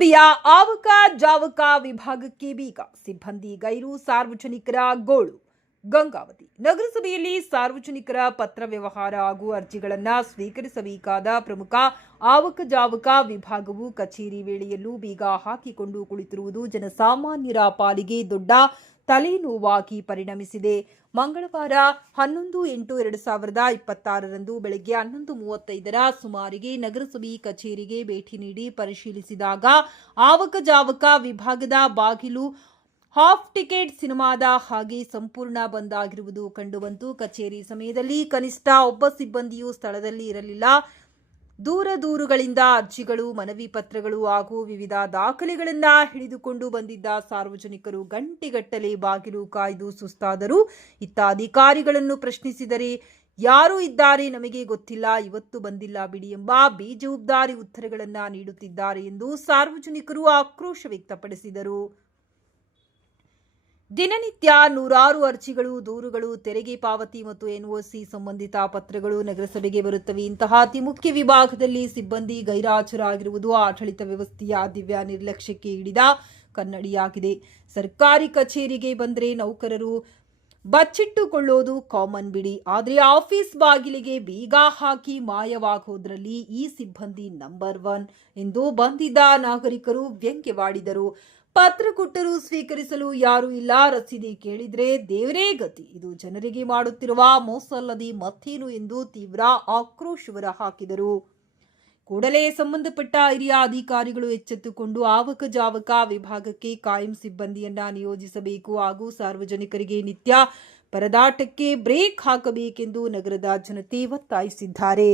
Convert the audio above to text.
ನಗರಸಭೆಯ ಆವಕ ಜಾವಕ ವಿಭಾಗಕ್ಕೆ ಬೀಗ, ಸಿಬ್ಬಂದಿ ಗೈರು, ಸಾರ್ವಜನಿಕರ ಗೋಳು. ಗಂಗಾವತಿ ನಗರಸಭೆಯಲ್ಲಿ ಸಾರ್ವಜನಿಕರ ಪತ್ರ ವ್ಯವಹಾರ ಹಾಗೂ ಅರ್ಜಿಗಳನ್ನು ಸ್ವೀಕರಿಸಬೇಕಾದ ಪ್ರಮುಖ ಆವಕ ಜಾವಕ ವಿಭಾಗವು ಕಚೇರಿ ವೇಳೆಯಲ್ಲೂ ಬೀಗ ಹಾಕಿಕೊಂಡು ಕುಳಿತಿರುವುದು ಜನಸಾಮಾನ್ಯರ ಪಾಲಿಗೆ ದೊಡ್ಡ ತಲೆನೋವಾಗಿ ಪರಿಣಮಿಸಿದೆ. ಮಂಗಳವಾರ 11/8/2026 ಬೆಳಗ್ಗೆ 11:35 ಸುಮಾರಿಗೆ ನಗರಸಭೆ ಕಚೇರಿಗೆ ಭೇಟಿ ನೀಡಿ ಪರಿಶೀಲಿಸಿದಾಗ ಆವಕ ಜಾವಕ ವಿಭಾಗದ ಬಾಗಿಲು ಹಾಫ್ ಟಿಕೆಟ್ ಸಿನಿಮಾದ ಹಾಗೆ ಸಂಪೂರ್ಣ ಬಂದ್ ಆಗಿರುವುದು ಕಂಡುಬಂತು. ಕಚೇರಿ ಸಮಯದಲ್ಲಿ ಕನಿಷ್ಠ ಒಬ್ಬ ಸಿಬ್ಬಂದಿಯೂ ಸ್ಥಳದಲ್ಲಿ ಇರಲಿಲ್ಲ. ದೂರುಗಳಿಂದ ಅರ್ಜಿಗಳು, ಮನವಿ ಪತ್ರಗಳು ಹಾಗೂ ವಿವಿಧ ದಾಖಲೆಗಳನ್ನು ಹಿಡಿದುಕೊಂಡು ಬಂದಿದ್ದ ಸಾರ್ವಜನಿಕರು ಗಂಟೆಗಟ್ಟಲೆ ಬಾಗಿಲು ಕಾಯ್ದು ಸುಸ್ತಾದರು. ಇತ್ತ ಅಧಿಕಾರಿಗಳನ್ನು ಪ್ರಶ್ನಿಸಿದರೆ ಯಾರು ಇದ್ದಾರೆ ನಮಗೆ ಗೊತ್ತಿಲ್ಲ, ಇವತ್ತು ಬಂದಿಲ್ಲ ಬಿಡಿ ಎಂಬ ಬೇಜವಾಬ್ದಾರಿ ಉತ್ತರಗಳನ್ನು ನೀಡುತ್ತಿದ್ದಾರೆ ಎಂದು ಸಾರ್ವಜನಿಕರು ಆಕ್ರೋಶ ವ್ಯಕ್ತಪಡಿಸಿದರು. ದಿನನಿತ್ಯ ನೂರಾರು ಅರ್ಜಿಗಳು, ದೂರುಗಳು, ತೆರಿಗೆ ಪಾವತಿ ಮತ್ತು ಎನ್ಒಸಿ ಸಂಬಂಧಿತ ಪತ್ರಗಳು ನಗರಸಭೆಗೆ ಬರುತ್ತವೆ. ಇಂತಹ ಅತಿ ಮುಖ್ಯ ವಿಭಾಗದಲ್ಲಿ ಸಿಬ್ಬಂದಿ ಗೈರಾಜರಾಗಿರುವುದು ಆಡಳಿತ ವ್ಯವಸ್ಥೆಯ ದಿವ್ಯ ನಿರ್ಲಕ್ಷ್ಯಕ್ಕೆ ಹಿಡಿದ ಕನ್ನಡಿಯಾಗಿದೆ. ಸರ್ಕಾರಿ ಕಚೇರಿಗೆ ಬಂದರೆ ನೌಕರರು ಬಚ್ಚಿಟ್ಟುಕೊಳ್ಳೋದು ಕಾಮನ್ ಬಿಡಿ, ಆದರೆ ಆಫೀಸ್ ಬಾಗಿಲಿಗೆ ಬೀಗ ಹಾಕಿ ಮಾಯವಾಗೋದ್ರಲ್ಲಿ ಈ ಸಿಬ್ಬಂದಿ ನಂಬರ್ 1 ಎಂದು ಬಂದಿದ್ದ ನಾಗರಿಕರು ವ್ಯಂಗ್ಯವಾಡಿದರು. ಪತ್ರ ಕೊಟ್ಟರೂ ಸ್ವೀಕರಿಸಲು ಯಾರೂ ಇಲ್ಲ, ರಸೀದಿ ಕೇಳಿದ್ರೆ ದೇವರೇ ಗತಿ, ಇದು ಜನರಿಗೆ ಮಾಡುತ್ತಿರುವ ಮೋಸ ಅಲ್ಲದೆ ಮತ್ತೇನು ಎಂದು ತೀವ್ರ ಆಕ್ರೋಶ ಹೊರಹಾಕಿದರು. ಕೂಡಲೇ ಸಂಬಂಧಪಟ್ಟ ಹಿರಿಯ ಅಧಿಕಾರಿಗಳು ಎಚ್ಚೆತ್ತುಕೊಂಡು ಆವಕ ಜಾವಕ ವಿಭಾಗಕ್ಕೆ ಕಾಯಂ ಸಿಬ್ಬಂದಿಯನ್ನ ನಿಯೋಜಿಸಬೇಕು ಹಾಗೂ ಸಾರ್ವಜನಿಕರಿಗೆ ನಿತ್ಯ ಪರದಾಟಕ್ಕೆ ಬ್ರೇಕ್ ಹಾಕಬೇಕೆಂದು ನಗರದ ಜನತೆ ಒತ್ತಾಯಿಸಿದ್ದಾರೆ.